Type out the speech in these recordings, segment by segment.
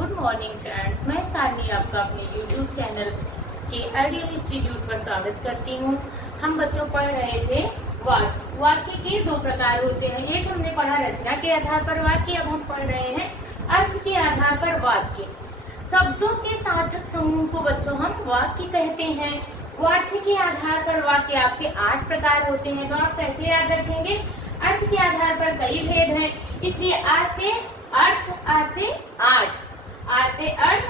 Good morning friends, मैं सारनी आपका अपने यूट्यूब चैनल के आइडियल इंस्टीट्यूट पर स्वागत करती हूँ। हम बच्चों पढ़ रहे थे वाक्य। वाक्य के दो प्रकार होते हैं। एक हमने पढ़ा रचना के आधार पर वाक्य, अब हम पढ़ रहे हैं अर्थ के आधार पर वाक्य। शब्दों के सार्थक समूह को बच्चों हम वाक्य कहते हैं। वाक्य के आधार पर वाक्य आपके 8 प्रकार होते हैं, तो आप कैसे याद रखेंगे? अर्थ के आधार पर कई भेद हैं, इसलिए आते अर्थ आते 8, आते अर्थ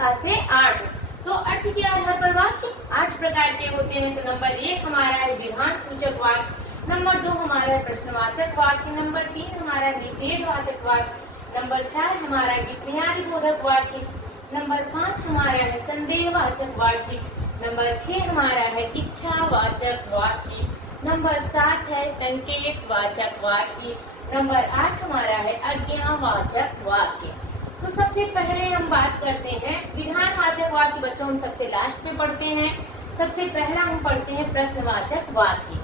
आते 8। तो अर्थ के आधार पर वाक्य 8 प्रकार के होते हैं। तो नंबर 1 हमारा है विधान सूचक वाक्य, नंबर 2 हमारा है प्रश्नवाचक वाक्य, नंबर 3 हमारा है निषेधवाचक वाक्य, नंबर 4 हमारा है विज्ञानबोधक वाक्य, नंबर 5 हमारा है संदेहवाचक वाक्य, नंबर 6 हमारा है इच्छावाचक वाक्य, नंबर 7 है संकेतवाचक वाक्य, नंबर 8 हमारा है आज्ञावाचक वाक्य। तो सबसे पहले हम बात करते हैं विधानवाचक वाक्य। बच्चों हम सबसे लास्ट में पढ़ते हैं। सबसे पहला हम पढ़ते हैं प्रश्नवाचक वाक्य।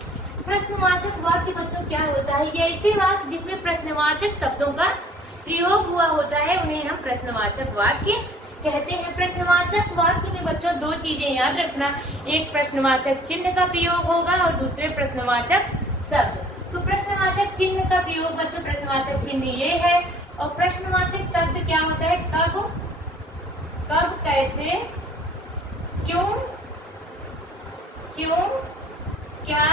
प्रश्नवाचक वाक्य बच्चों क्या होता है? ये ऐसे वाक्य जिसमें प्रश्नवाचक शब्दों का प्रयोग हुआ होता है, उन्हें हम प्रश्नवाचक वाक्य कहते हैं। प्रश्नवाचक वाक्य में बच्चों 2 चीजें याद रखना, एक प्रश्नवाचक चिन्ह का प्रयोग होगा और दूसरे प्रश्नवाचक शब्द। तो प्रश्नवाचक चिन्ह का प्रयोग बच्चों, प्रश्नवाचक चिन्ह ये है, और प्रश्नवाचक शब्द क्या होता है? कब, कब, कैसे, क्यों, क्यों, क्या,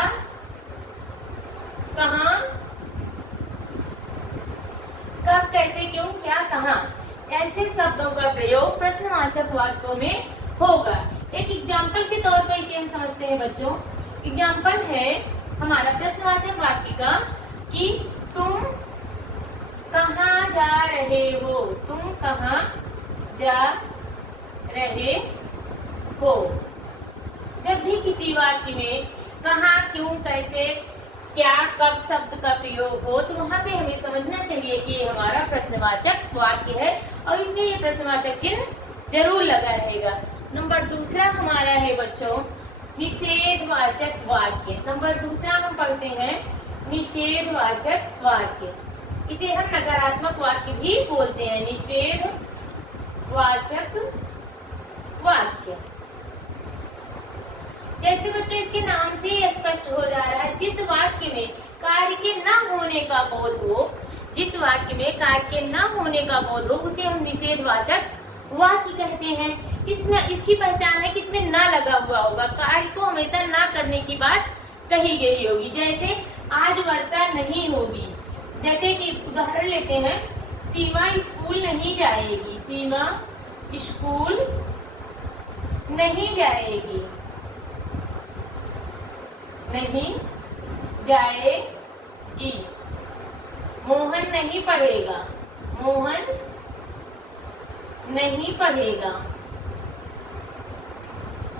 कहाँ, कब, कैसे, क्यों, क्या, कहाँ, ऐसे शब्दों का प्रयोग प्रश्नवाचक वाक्यों में होगा। एक एग्जाम्पल के तौर पर इसे हम समझते हैं बच्चों। एग्जाम्पल है हमारा प्रश्नवाचक वाक्य का कि तुम कहाँ जा रहे हो, तुम कहाँ जा रहे हो। जब भी किसी वाक्य में कहाँ, क्यों, कैसे, क्या, कब शब्द का प्रयोग हो, तो वहाँ पे हमें समझना चाहिए कि ये हमारा प्रश्नवाचक वाक्य है और इनमें ये प्रश्नवाचक चिन्ह जरूर लगा रहेगा। नंबर 2 हमारा है बच्चों निषेधवाचक वाक्य। नंबर 2 हम पढ़ते हैं निषेधवाचक वाक्य। इसे हम नकारात्मक वाक्य भी बोलते हैं, निषेधवाचक वाक्य। जैसे बच्चों इसके नाम से स्पष्ट हो जा रहा है, जिस वाक्य में कार्य के न होने का बोध हो, जिस वाक्य में कार्य के न होने का बोध हो, उसे हम निषेधवाचक वाक्य कहते हैं। इसमें इसकी पहचान है कि इसमें ना लगा हुआ होगा, कार्य को हमेशा ना करने की बात कही गई होगी। जैसे आज वर्षा नहीं होगी, जैसे कि उदाहरण लेते हैं, सीमा स्कूल नहीं जाएगी, सीमा स्कूल नहीं जाएगी, नहीं जाएगी। मोहन नहीं पढ़ेगा, मोहन नहीं पढ़ेगा।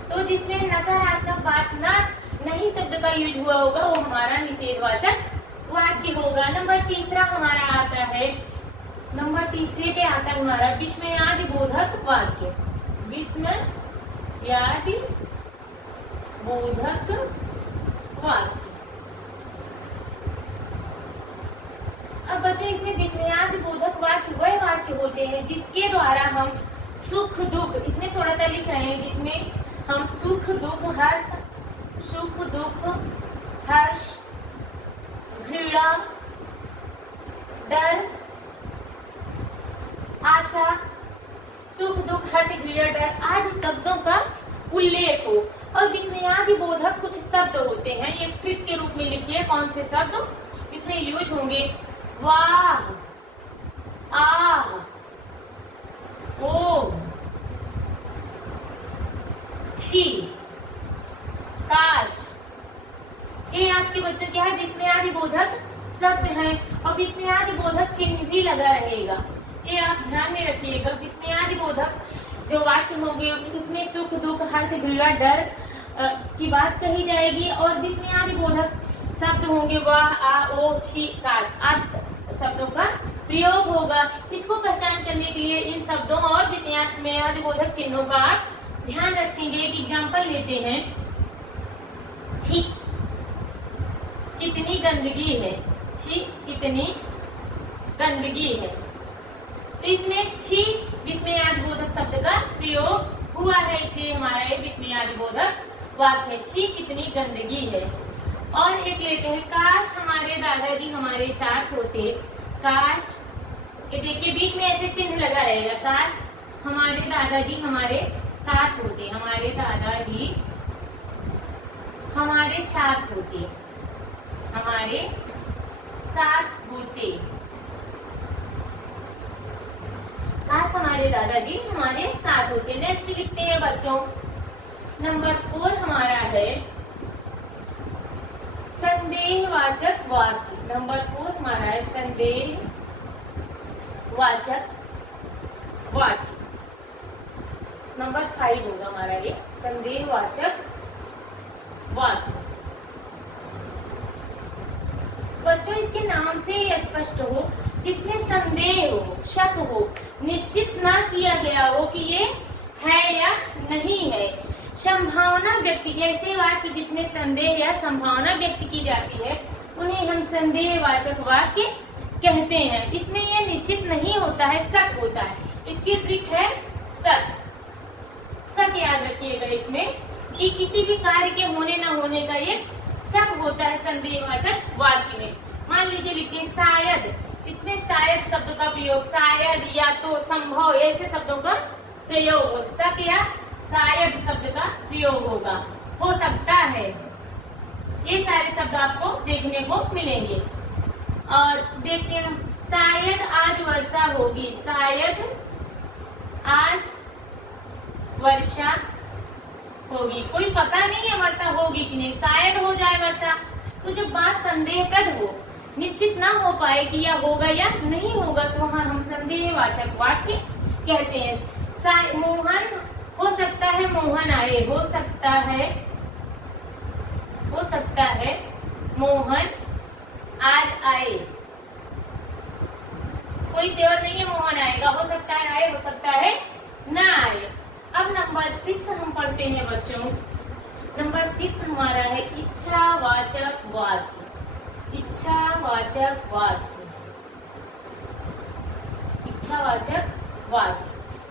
तो जिसमें नकारात्मक बात ना नहीं शब्द का यूज हुआ होगा वो हमारा निषेधवाचक वाक्य होगा। नंबर 3 हमारा आता है, नंबर 3 पे आता है हमारा विस्मयादिबोधक वाक्य। विस्मयादिबोधक वाक्य। अब बच्चों इसमें विस्मयादिबोधक वाक्य वह वाक्य होते हैं जिसके द्वारा हम सुख दुख, इसमें थोड़ा सा लिख रहे हैं, जिसमें हम सुख दुख हर्ष, घृणा, डर, आशा, सुख दुख हर्ष घृणा डर आदि शब्दों का उल्लेख हो। और विस्मयादिबोधक कुछ शब्द होते हैं, ये स्क्रिप्ट के रूप में लिखिए कौन से शब्द इसमें यूज होंगे। वाह, आह, ओह, छी, काश, ये आपके बच्चों क्या है? विस्मयादिबोधक शब्द हैं और विस्मयादिबोधक चिन्ह भी लगा रहेगा, ये आप ध्यान में रखिएगा। विस्मयादिबोधक जो वाक्य होंगे उसमें सुख दुख हर्ष घृणा डर की बात कही जाएगी और विस्मयादिबोधक शब्द होंगे वाह, आ, ओ, छी, काश आदि शब्दों का प्रयोग होगा। इसको पहचान करने के लिए इन शब्दों और विस्मयादिबोधक चिन्हों का आप ध्यान रखेंगे। एक एग्जाम्पल लेते हैं, छी, कितनी गंदगी है, छी, कितनी गंदगी है। तो इसमें छी जिसमें प्रयोग हुआ है, इसलिए हमारा ये विस्मयादिबोधक वाक्य। छी कितनी गंदगी है। और एक लेते हैं, काश हमारे दादाजी हमारे साथ होते। काश, ये देखिए बीच में ऐसे चिन्ह लगा रहेगा, काश हमारे दादाजी हमारे साथ होते। हमारे दादाजी हमारे साथ होते। हमारे साथ होते। काश हमारे दादाजी हमारे साथ होते। नेक्स्ट लिखते हैं बच्चों, नंबर 4 हमारा है संदेहवाचक वाक्य। नंबर 4 हमारा है संदेहवाचक वाक्य। नंबर 5 होगा हमारा ये संदेहवाचक वाक्य। बच्चों इसके नाम से ही स्पष्ट हो, जिसमें संदेह हो, शक हो, निश्चित ना किया गया हो कि ये है या नहीं है। संभावना व्यक्त, ऐसे वाक्य जिसमें संदेह या संभावना व्यक्त की जाती है उन्हें हम संदेहवाचक वाक्य कहते हैं। इसमें यह निश्चित नहीं होता है, शक होता है। इसकी ट्रिक है शक। शक याद रखिएगा इसमें कि किसी भी कार्य के होने न होने का ये शक होता है संदेहवाचक वाक्य में। मान लीजिए लिखिए शायद, इसमें शायद शब्द का प्रयोग, शायद या तो संभव ऐसे शब्दों का प्रयोग हो, शक या शायद शब्द का प्रयोग होगा। हो सकता है, ये सारे शब्द आपको देखने को मिलेंगे। और देखते हैं, शायद आज वर्षा होगी। शायद आज वर्षा होगी। कोई पता नहीं है वर्षा होगी कि नहीं, शायद हो जाए वर्षा। तो जब बात संदेहप्रद हो, निश्चित ना हो पाए कि यह होगा या नहीं होगा, तो हाँ हम संदेहवाचक वाक्य कहते हैं। मोहन, हो सकता है मोहन आए। हो सकता है मोहन आज आए। कोई श्योर नहीं है मोहन आएगा, हो सकता है आए, हो सकता है ना आए। अब नंबर 6 हम पढ़ते हैं बच्चों। नंबर 6 हमारा है इच्छावाचक वाक्य। इच्छावाचक वाक्य। इच्छावाचक वाक्य,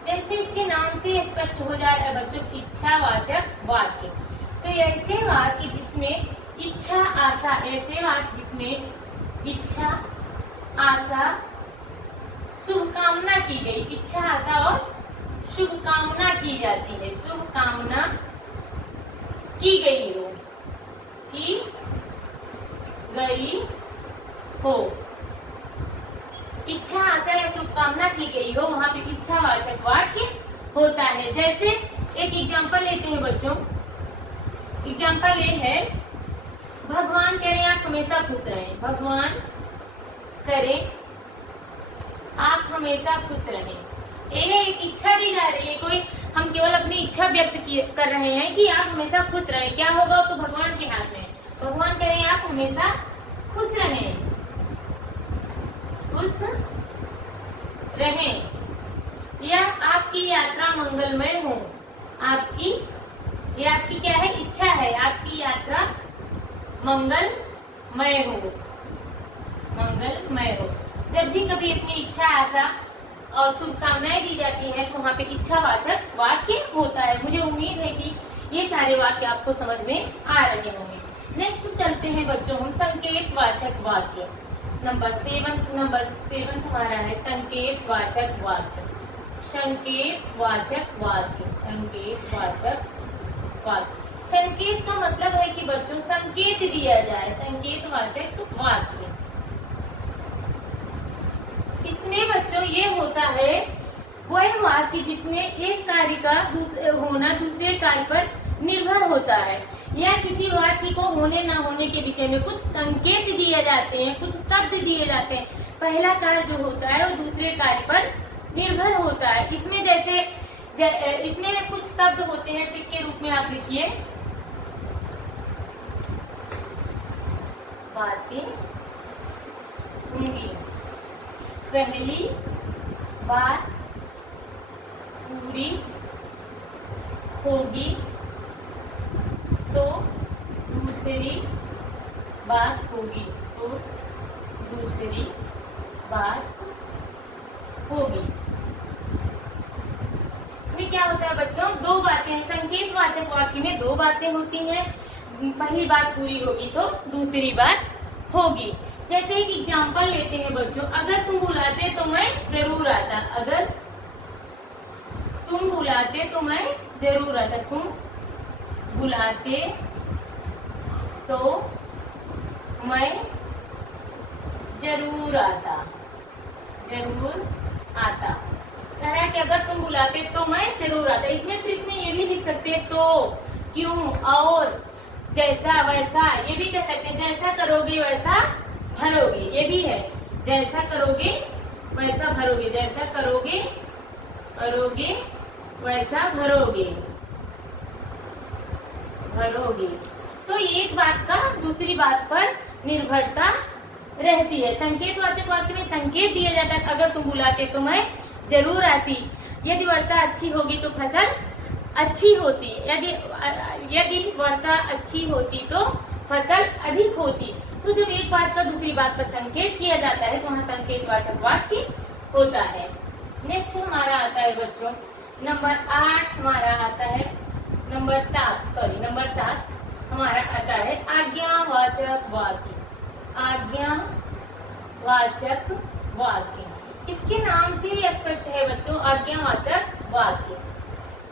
जैसे इसके नाम से स्पष्ट हो जा रहा है बच्चों, इच्छावाचक वाक्य। तो ऐसे वाक्य जिसमें इच्छा आशा, ऐसे वाक्य जिसमें इच्छा आशा शुभकामना की गई, इच्छा आशा और शुभकामना की जाती है, शुभकामना की गई हो, की गई हो, इच्छा आशा या शुभकामना की गई हो, वहां पे इच्छावाचक वाक्य होता है। जैसे एक एग्जांपल लेते हैं बच्चों। एग्जांपल ये है, भगवान करें आप हमेशा खुश रहें। भगवान करें आप हमेशा खुश रहें। ये एक इच्छा दी जा रही है, कोई हम केवल अपनी इच्छा व्यक्त कर रहे हैं कि आप हमेशा खुश रहें। क्या होगा तो भगवान के हाथ में। भगवान करें आप हमेशा खुश रहें, खुश रहें, या आपकी यात्रा मंगलमय हो। आपकी, ये आपकी क्या है, इच्छा है, आपकी यात्रा मंगलमय हो, मंगलमय हो। जब भी कभी अपनी इच्छा आशा और शुभकामनाएं दी जाती है तो वहाँ पे इच्छावाचक वाक्य होता है। मुझे उम्मीद है कि ये सारे वाक्य आपको समझ में आ रहे होंगे। नेक्स्ट चलते हैं बच्चों हम संकेतवाचक वाक्य। नंबर 7 हमारा है संकेतवाचक वाक्य। संकेतवाचक वाक्य, संकेतवाचक वाक्य। संकेत का मतलब है कि बच्चों संकेत दिया जाए, संकेतवाचक वाक्य। इसमें बच्चों ये होता है वह वाक्य जिसमें एक कार्य का होना दूसरे कार्य पर निर्भर होता है, या किसी वाक्य को होने न होने के विषय में कुछ संकेत दिए जाते हैं, कुछ शब्द दिए जाते हैं। पहला कार्य जो होता है वो दूसरे कार्य पर निर्भर होता है। इसमें जैसे इसमें कुछ शब्द होते हैं, टिक के रूप में आप लिखिए, बातें होंगी, पहली बात पूरी होगी तो दूसरी बात होगी, तो दूसरी बात होगी। इसमें क्या होता है बच्चों, दो बातें हैं। संकेतवाचक वाक्य में दो बातें होती हैं, पहली बात पूरी होगी तो दूसरी बात होगी। जैसे एक एग्जाम्पल लेते हैं बच्चों, अगर तुम बुलाते तो मैं जरूर आता। अगर तुम बुलाते तो मैं जरूर आता। तुम बुलाते तो मैं जरूर आता। जरूर आता कह रहा है कि अगर तुम बुलाते तो मैं जरूर आता। इसमें सिर्फ में ये भी लिख सकते तो, क्यों, और, जैसा वैसा, ये भी कह सकते हैं। जैसा करोगे वैसा भरोगे, ये भी है। जैसा करोगे वैसा भरोगे। जैसा करोगे वैसा भरोगे। तो एक बात का दूसरी बात पर निर्भरता रहती है। संकेतवाचक वाक्य में संकेत दिया जाता है, अगर तुम बुलाते तो मैं जरूर आती। यदि वार्ता अच्छी होगी तो फसल अच्छी होती। यदि वार्ता अच्छी होती तो फसल अधिक होती। तो जब एक बात का दूसरी बात पर संकेत किया जाता है तो वहाँ संकेतवाचक वाक्य होता है। नेक्स्ट हमारा आता है बच्चों नंबर 8 हमारा आता है नंबर 7 हमारा आता है आज्ञावाचक वाक्य। आज्ञावाचक वाक्य इसके नाम से ही स्पष्ट है बच्चों। आज्ञावाचक वाक्य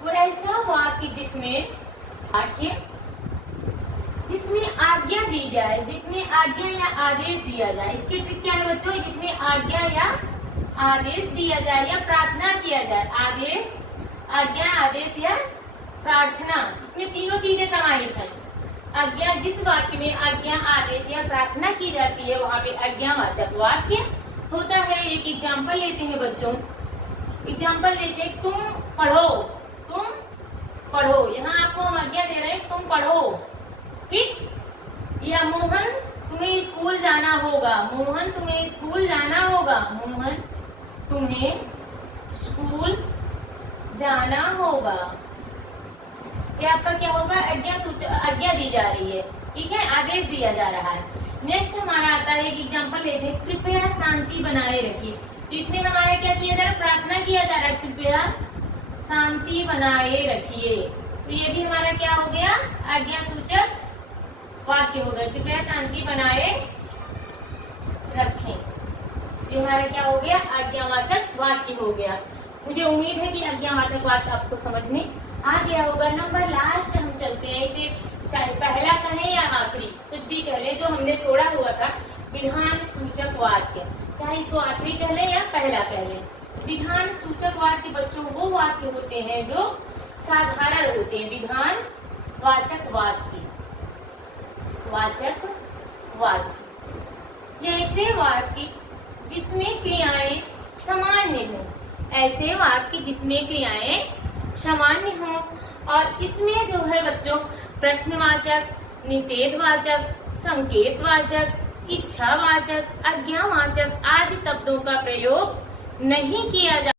वो ऐसा वाक्य जिसमें आज्ञा दी जाए, जिसमें आज्ञा या आदेश दिया जाए। इसकी ट्रिक क्या है बच्चों, जिसमें आज्ञा या आदेश दिया जाए या प्रार्थना किया जाए। आज्ञा, आदेश या प्रार्थना, ये तीनों चीजें समाहित हैं। आज्ञा, जिस वाक्य में आज्ञा, आदेश या प्रार्थना की जाती है वहाँ पे आज्ञावाचक वाक्य होता है। एक एग्जाम्पल लेते हैं बच्चों, एग्जाम्पल लेते हैं, तुम पढ़ो। यहाँ आपको हम आज्ञा दे रहे हैं, तुम पढ़ो, ठीक। या मोहन तुम्हें स्कूल जाना होगा। मोहन तुम्हें स्कूल जाना होगा। मोहन तुम्हें स्कूल जाना होगा। ये आपका क्या होगा, आज्ञा दी जा रही है, ठीक है, आदेश दिया जा रहा है। नेक्स्ट हमारा आता है एक एग्जाम्पल लेते हैं, कृपया शांति बनाए रखिए। तो इसमें हमारा क्या किया जा रहा है, प्रार्थना किया जा रहा है, कृपया शांति बनाए रखिए। तो ये भी हमारा क्या हो गया, आज्ञा सूचक वाक्य हो गया। कृपया शांति बनाए रखें, ये हमारा क्या हो गया, आज्ञावाचक वाक्य हो गया। मुझे उम्मीद है कि आज्ञावाचक वाक्य आपको समझ में आ गया होगा। नंबर लास्ट हम चलते हैं कि चाहे पहला कहें या आखिरी, कुछ भी कह ले, जो हमने छोड़ा हुआ था विधान सूचक वाक्य, चाहे इसको आखिरी कह ले या पहला कह ले। विधान सूचक वाक्य बच्चों वो वाक्य होते हैं जो साधारण होते हैं। विधान वाचक वाक्य, ये ऐसे वाक्य जिसमें क्रियाएं सामान्य हो, ऐसे वाक्य जिसमें क्रियाएं सामान्य हो। और इसमें जो है बच्चों प्रश्नवाचक, निषेधवाचक, संकेतवाचक, इच्छावाचक, आज्ञावाचक आदि शब्दों का प्रयोग नहीं किया जाता।